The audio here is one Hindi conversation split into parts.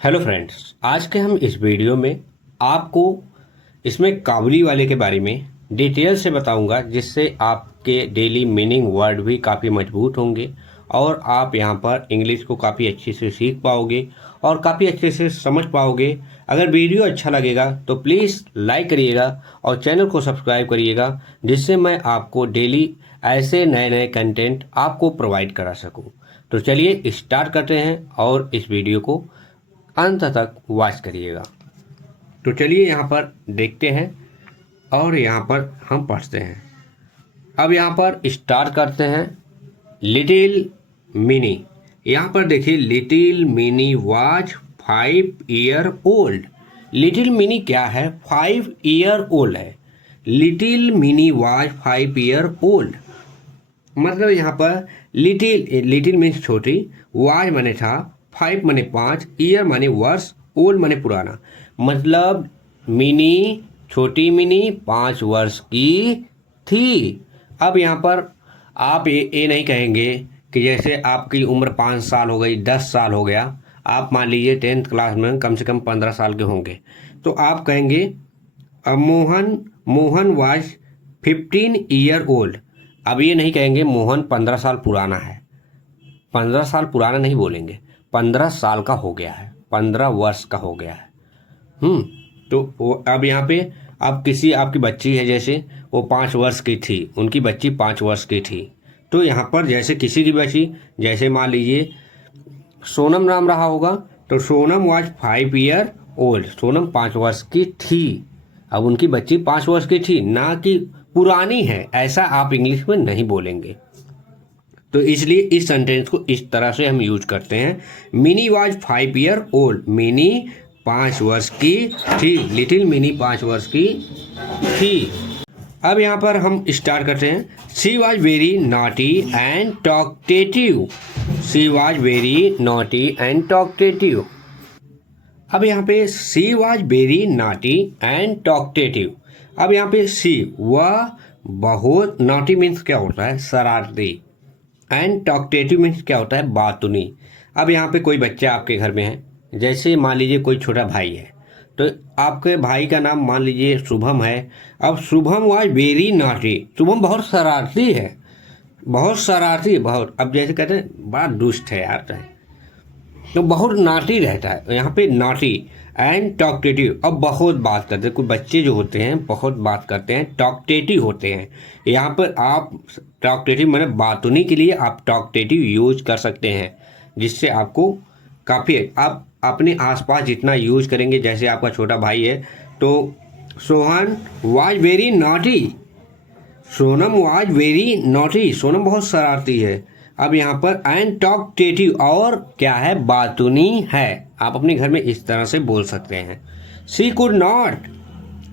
हेलो फ्रेंड्स, आज के हम इस वीडियो में आपको इसमें काबुली वाले के बारे में डिटेल से बताऊंगा, जिससे आपके डेली मीनिंग वर्ड भी काफ़ी मजबूत होंगे और आप यहां पर इंग्लिश को काफ़ी अच्छे से सीख पाओगे और काफ़ी अच्छे से समझ पाओगे। अगर वीडियो अच्छा लगेगा तो प्लीज़ लाइक करिएगा और चैनल को सब्सक्राइब करिएगा, जिससे मैं आपको डेली ऐसे नए नए कंटेंट आपको प्रोवाइड करा सकूं। तो चलिए स्टार्ट करते हैं और इस वीडियो को अंत तक वॉच करिएगा। तो चलिए यहाँ पर देखते हैं और यहाँ पर हम पढ़ते हैं। अब यहाँ पर स्टार्ट करते हैं। लिटिल मिनी, यहाँ पर देखिए, little mini was 5 year old. Little mini क्या है? 5 ईयर ओल्ड है। Little mini was 5 year old, मतलब यहाँ पर लिटिल, लिटिल मीन्स छोटी, वाज माने था, 5 माने 5, ईयर माने वर्ष, ओल्ड माने पुराना। मतलब मिनी, छोटी मिनी 5 वर्ष की थी। अब यहाँ पर आप ये नहीं कहेंगे कि जैसे आपकी उम्र 5 साल हो गई, 10 साल हो गया, आप मान लीजिए 10th क्लास में कम से कम 15 साल के होंगे, तो आप कहेंगे मोहन वाज 15 ईयर ओल्ड। अब ये नहीं कहेंगे मोहन 15 साल पुराना है, 15 साल पुराना नहीं बोलेंगे, 15 साल का हो गया है, 15 वर्ष का हो गया है। तो अब यहाँ पे अब किसी आपकी बच्ची है, जैसे वो 5 वर्ष की थी, उनकी बच्ची 5 वर्ष की थी, तो यहाँ पर जैसे किसी की बच्ची, जैसे मान लीजिए सोनम नाम रहा होगा, तो Sonam was 5 year old, Sonam 5 वर्ष की थी। अब उनकी बच्ची 5 वर्ष की थी, ना कि पुरानी है, ऐसा आप इंग्लिश में नहीं बोलेंगे। तो इसलिए इस सेंटेंस को इस तरह से हम यूज करते हैं। Mini was 5 year old, mini 5 वर्ष की थी, लिटिल मिनी 5 वर्ष की थी। अब यहाँ पर हम स्टार्ट करते हैं। She was very naughty and talkative. She was very naughty and talkative. अब यहाँ पे she was very naughty and talkative. अब यहाँ पे शी, वह बहुत, नॉटी मीन्स क्या होता है? शरारती, एंड टॉकटेटिव मीन्स क्या होता है? बातूनी। अब यहाँ पे कोई बच्चा आपके घर में है, जैसे मान लीजिए कोई छोटा भाई है, तो आपके भाई का नाम मान लीजिए शुभम है। अब Shubham was very naughty, Shubham बहुत शरारती है, बहुत शरारती, बहुत, अब जैसे कहते हैं बड़ा दुष्ट है यार, तो बहुत नाटी रहता है। यहाँ पे नाटी एंड टॉकटेटिव, अब बहुत बात करते हैं। कुछ बच्चे जो होते हैं बहुत बात करते हैं, टॉकटेटिव होते हैं। यहाँ पर आप टॉकटेटिव मैंने बातूनी के लिए आप टॉकटेटिव यूज कर सकते हैं, जिससे आपको काफ़ी, आप अपने आसपास जितना यूज करेंगे, जैसे आपका छोटा भाई है, तो Sohan was very naughty, Sonam was very naughty, Sonam बहुत शरारती है। अब यहाँ पर एंड टॉकटेटिव, और क्या है? बातूनी है। आप अपने घर में इस तरह से बोल सकते हैं। She could not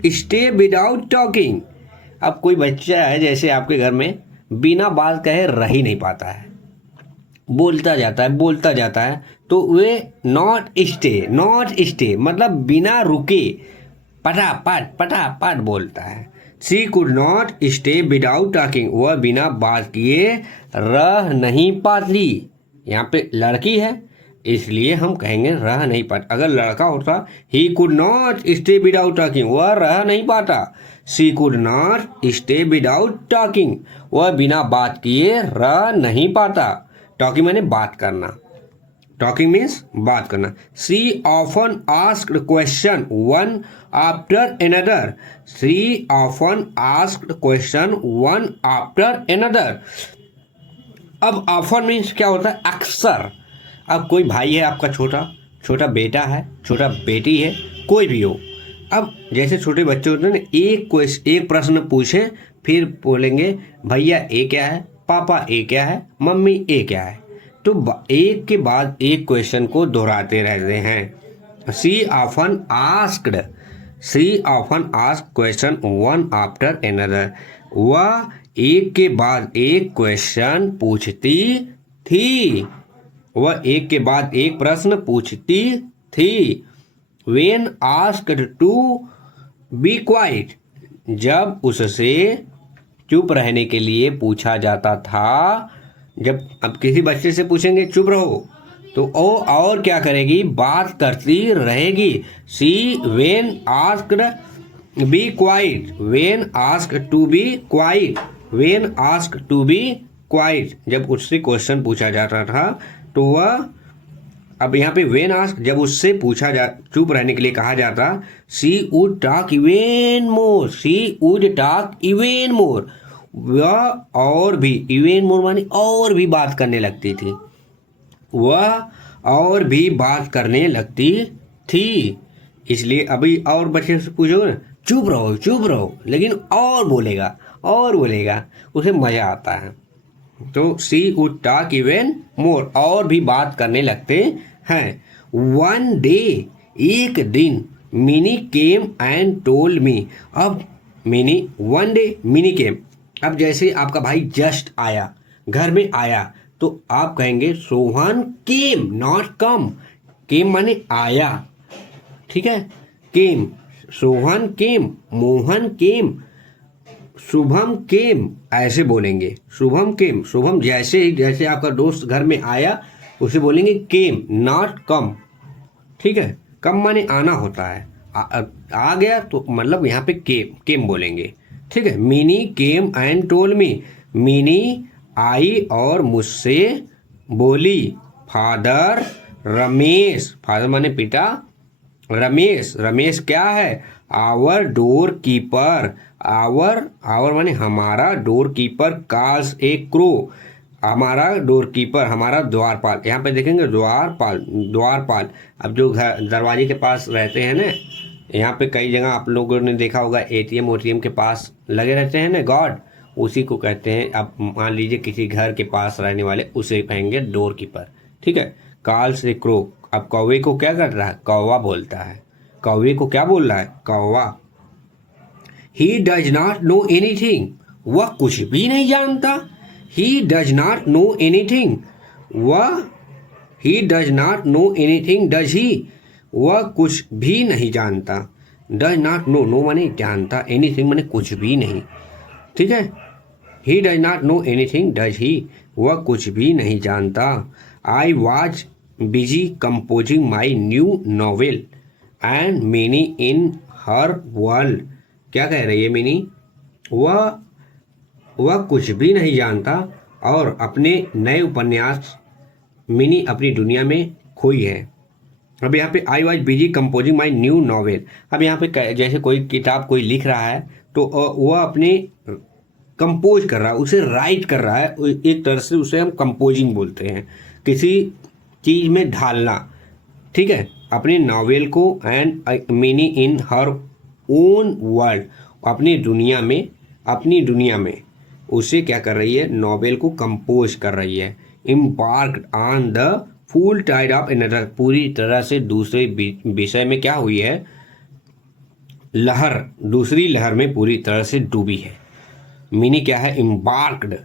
stay without talking. अब कोई बच्चा है जैसे आपके घर में, बिना बात कहे रह ही नहीं पाता है, बोलता जाता है बोलता जाता है, तो वे नॉट स्टे मतलब बिना रुके पटापट पटापट बोलता है। She could not stay without talking, वह बिना बात किए रह नहीं पाती। यहाँ पे लड़की है, इसलिए हम कहेंगे रह नहीं पाता। अगर लड़का होता, he could not stay without talking, वह रह नहीं पाता। She could not stay without talking, वह बिना बात किए रह नहीं पाता। टॉकिंग मैंने बात करना, टॉकिंग मीन्स बात करना। She often asked question one after another, she often asked question one after another. अब ऑफन मीन्स क्या होता है? अक्सर। अब कोई भाई है आपका, छोटा बेटा है, छोटा बेटी है, कोई भी हो। अब जैसे छोटे बच्चे होते हैं ना, एक प्रश्न पूछें, फिर बोलेंगे भैया ये क्या है, पापा ये क्या है, मम्मी ये क्या है, तो एक के बाद एक क्वेश्चन को दोहराते रहते हैं। She often asked question one after another, वह एक के बाद एक क्वेश्चन पूछती थी, वह एक के बाद एक प्रश्न पूछती थी। When asked to be quiet, जब उससे चुप रहने के लिए पूछा जाता था। जब अब किसी बच्चे से पूछेंगे चुप रहो, तो ओ और क्या करेगी, बात करती रहेगी। She when asked be quiet, when asked to be quiet, when asked to be quiet, जब उससे क्वेश्चन पूछा जाता था तो वह, अब यहाँ पे वेन आस्क, जब उससे पूछा जा, चुप रहने के लिए कहा जाता, she would talk even more, she would talk even more, वह और भी, इवेन मोर माने और भी बात करने लगती थी, वह और भी बात करने लगती थी। इसलिए अभी और बच्चे से पूछोगे ना, चुप रहो, लेकिन और बोलेगा, और बोलेगा, उसे मजा आता है। तो सी वुड टॉक इवन मोर, और भी बात करने लगते हैं। वन डे, एक दिन, mini came and told me, अब मिनी, वन डे मिनी केम, अब जैसे आपका भाई जस्ट आया, घर में आया, तो आप कहेंगे सोहन केम, नॉट कम, केम माने आया, ठीक है, केम, सोहन केम, मोहन केम, शुभम केम, ऐसे बोलेंगे, शुभम केम, शुभम जैसे जैसे आपका दोस्त घर में आया उसे बोलेंगे केम, नॉट कम, ठीक है, कम माने आना होता है, आ गया तो मतलब यहाँ पे केम, केम बोलेंगे, ठीक है। Minnie came and told me, Minnie आई और मुझसे बोली, फादर रमेश, फादर माने पिता, रमेश, रमेश क्या है, आवर डोर कीपर, आवर माने हमारा, डोर कीपर काल्स ए क्रो, हमारा डोर कीपर, हमारा द्वारपाल, यहाँ पे देखेंगे द्वारपाल, द्वारपाल, अब जो घर दरवाजे के पास रहते हैं ना, यहाँ पे कई जगह आप लोगों ने देखा होगा एटीएम ओटीएम के पास लगे रहते हैं ना गार्ड, उसी को कहते हैं। अब मान लीजिए किसी घर के पास रहने वाले, उसे कहेंगे डोर कीपर, ठीक है। काल से क्रो, अब कौवे को क्या कर रहा है, कौवा बोलता है, कौवे को क्या बोल रहा है, कौवा। He does not know anything, वह कुछ भी नहीं जानता, he does not know anything, वह, he does not know anything, does he, वह कुछ भी नहीं जानता, डज नॉट नो, नो माने जानता, एनीथिंग माने कुछ भी नहीं, ठीक है। ही does not know anything, does he, वह कुछ भी नहीं जानता। I was busy composing my new novel and mini in her world, क्या कह रही है मिनी, वह कुछ भी नहीं जानता और अपने नए उपन्यास, मिनी अपनी दुनिया में खोई है। अब यहाँ पे I was busy composing my new novel, अब यहाँ पे जैसे कोई किताब कोई लिख रहा है तो वह अपने कंपोज कर रहा है, उसे राइट कर रहा है, एक तरह से उसे हम कंपोजिंग बोलते हैं, किसी चीज़ में ढालना, ठीक है, अपने नॉवेल को, and mini in her own world, अपनी दुनिया में उसे क्या कर रही है, नॉवेल को कंपोज कर रही है। Embarked on the full tide of another, पूरी तरह से दूसरे विषय में क्या हुई है, लहर, दूसरी लहर में पूरी तरह से डूबी है। मिनी क्या है, embarked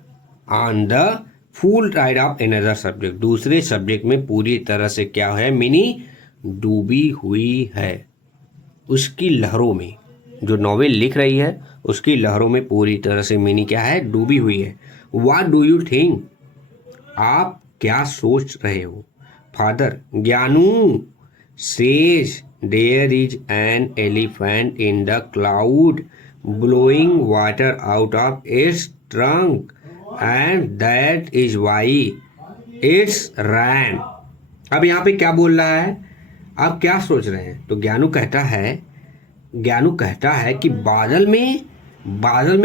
on the full tide of another subject, दूसरे सब्जेक्ट में पूरी तरह से क्या है, मिनी डूबी हुई है, उसकी लहरों में, जो नॉवेल लिख रही है उसकी लहरों में पूरी तरह से मिनी क्या है, डूबी हुई है। व्हाट डू यू थिंक, आप क्या सोच रहे हो। Father, Gyanu says there is an elephant in the cloud blowing water out of its trunk and that is why it's rain. अब यहाँ पे क्या बोल रहा है, आप क्या सोच रहे हैं, तो ज्ञानू कहता है कि बादल में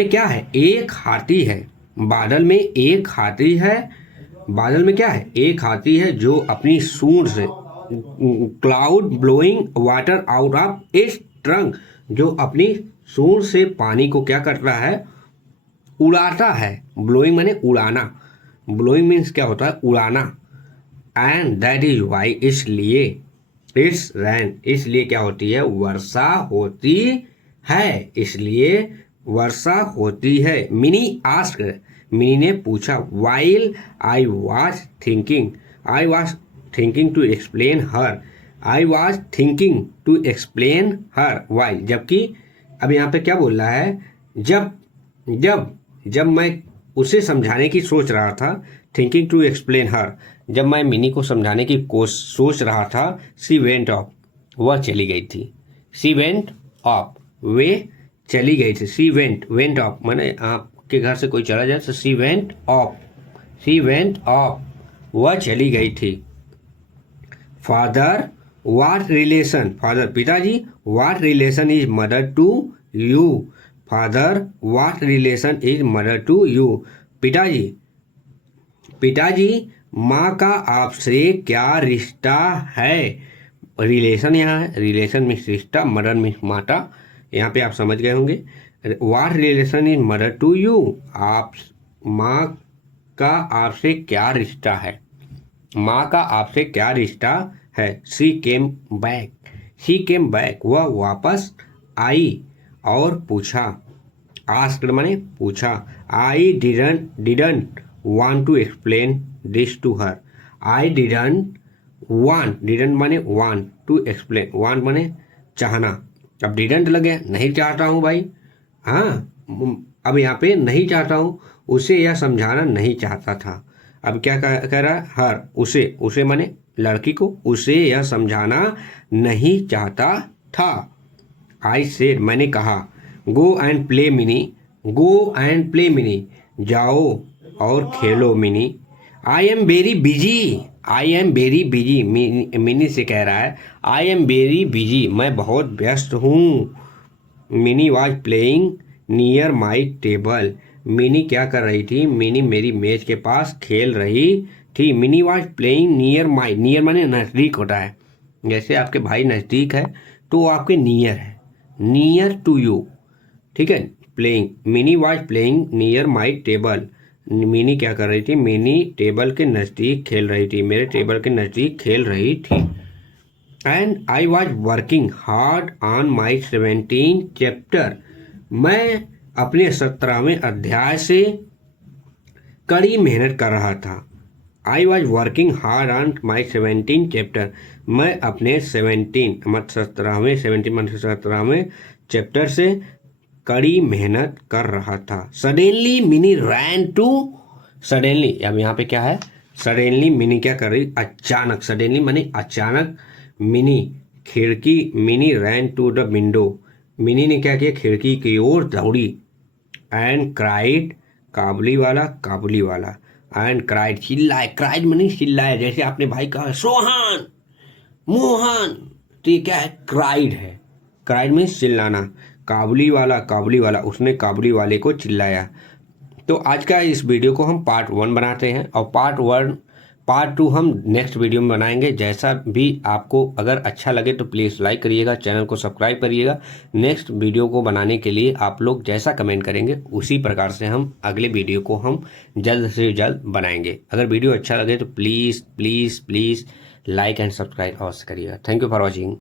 क्या है, एक हाथी है, बादल में एक हाथी है, बादल में क्या है, एक हाथी है जो अपनी सूंड से, cloud blowing water out of its trunk, जो अपनी सूंड से पानी को क्या कर रहा है, उड़ाता है। ब्लोइंग माने उड़ाना, ब्लोइंग मीन्स क्या होता है, उड़ाना। एंड दैट इज वाई, इसलिए, इट्स रैन, इसलिए क्या होती है, वर्षा होती है, इसलिए वर्षा होती है। मिनी आस्क, मिनी ने पूछा, while I was thinking to explain her, I was thinking to explain her while, जबकि अब यहाँ पे क्या बोल रहा है, जब मैं उसे समझाने की सोच रहा था, थिंकिंग टू एक्सप्लेन हर, जब मैं मिनी को समझाने की सोच रहा था, शी वेंट ऑफ, वह चली गई थी। शी वेंट ऑफ, वे चली गई थी। शी वेंट ऑफ माने आपके घर से कोई चला जाए तो she went off, she went off, वह चली गई थी। फादर व्हाट रिलेशन, फादर पिताजी, what relation is mother to you, father what relation is mother to you, पिताजी, पिताजी माँ का आपसे क्या रिश्ता है। रिलेशन यहाँ है, रिलेशन मीन्स रिश्ता, मदर मीन्स माता, यहाँ पे आप समझ गए होंगे। What relation is mother to you, आप माँ का आपसे क्या रिश्ता है, माँ का आपसे क्या रिश्ता है। She came back, she came back, वह वापस आई और पूछा, आस्क्ड माने पूछा। I didn't want to explain this to her, I didn't माने वांट टू एक्सप्लेन, वांट माने चाहना, अब डिडंट लगे नहीं चाहता हूँ भाई, हाँ अब यहाँ पे नहीं चाहता हूँ, उसे यह समझाना नहीं चाहता था। अब क्या कह रहा है, हर, उसे माने लड़की को, उसे यह समझाना नहीं चाहता था। आई सेड, मैंने कहा, go and play mini, go and play mini, जाओ और खेलो mini. I am very busy, I am very busy, mini से कह रहा है आई एम वेरी बिजी, मैं बहुत व्यस्त हूँ। Mini was playing near my table, mini क्या कर रही थी, मिनी मेरी मेज के पास खेल रही थी। Mini was playing near my, near माने नज़दीक होता है, जैसे आपके भाई नज़दीक है तो वो आपके नियर है, नियर टू यू, ठीक है। Playing, mini was playing near my table, mini क्या कर रही थी, मिनी टेबल के नज़दीक खेल रही थी, मेरे टेबल के नज़दीक खेल रही थी। And I was working hard on my 17 chapter, मैं अपने 17वें अध्याय से कड़ी मेहनत कर रहा था। I was working hard on my 17 chapter, मैं अपने 17वें चैप्टर से कड़ी मेहनत कर रहा था। Suddenly Mini ran to, suddenly अब यहाँ पे क्या है, सडनली मिनी क्या कर रही, अचानक, सडनली माने अचानक, मिनी खिड़की, Mini ran to the window, Mini ने क्या किया, खिड़की की ओर दौड़ी। एंड क्राइड, काबुली वाला, एंड क्राइड, चिल्लाए, क्राइड माने चिल्लाया, जैसे आपने भाई कहा सोहन, मोहन, तो ये क्या है, क्राइड है, क्राइड में चिल्लाना। काबुली वाला, उसने काबुली वाले को चिल्लाया। तो आज का इस वीडियो को हम पार्ट 1 बनाते हैं और पार्ट 2 हम नेक्स्ट वीडियो में बनाएंगे। जैसा भी आपको अगर अच्छा लगे तो प्लीज़ लाइक करिएगा, चैनल को सब्सक्राइब करिएगा। नेक्स्ट वीडियो को बनाने के लिए आप लोग जैसा कमेंट करेंगे उसी प्रकार से हम अगले वीडियो को हम जल्द से जल्द बनाएंगे। अगर वीडियो अच्छा लगे तो प्लीज़ लाइक एंड सब्सक्राइब अवश्य करिएगा। Thank you for watching.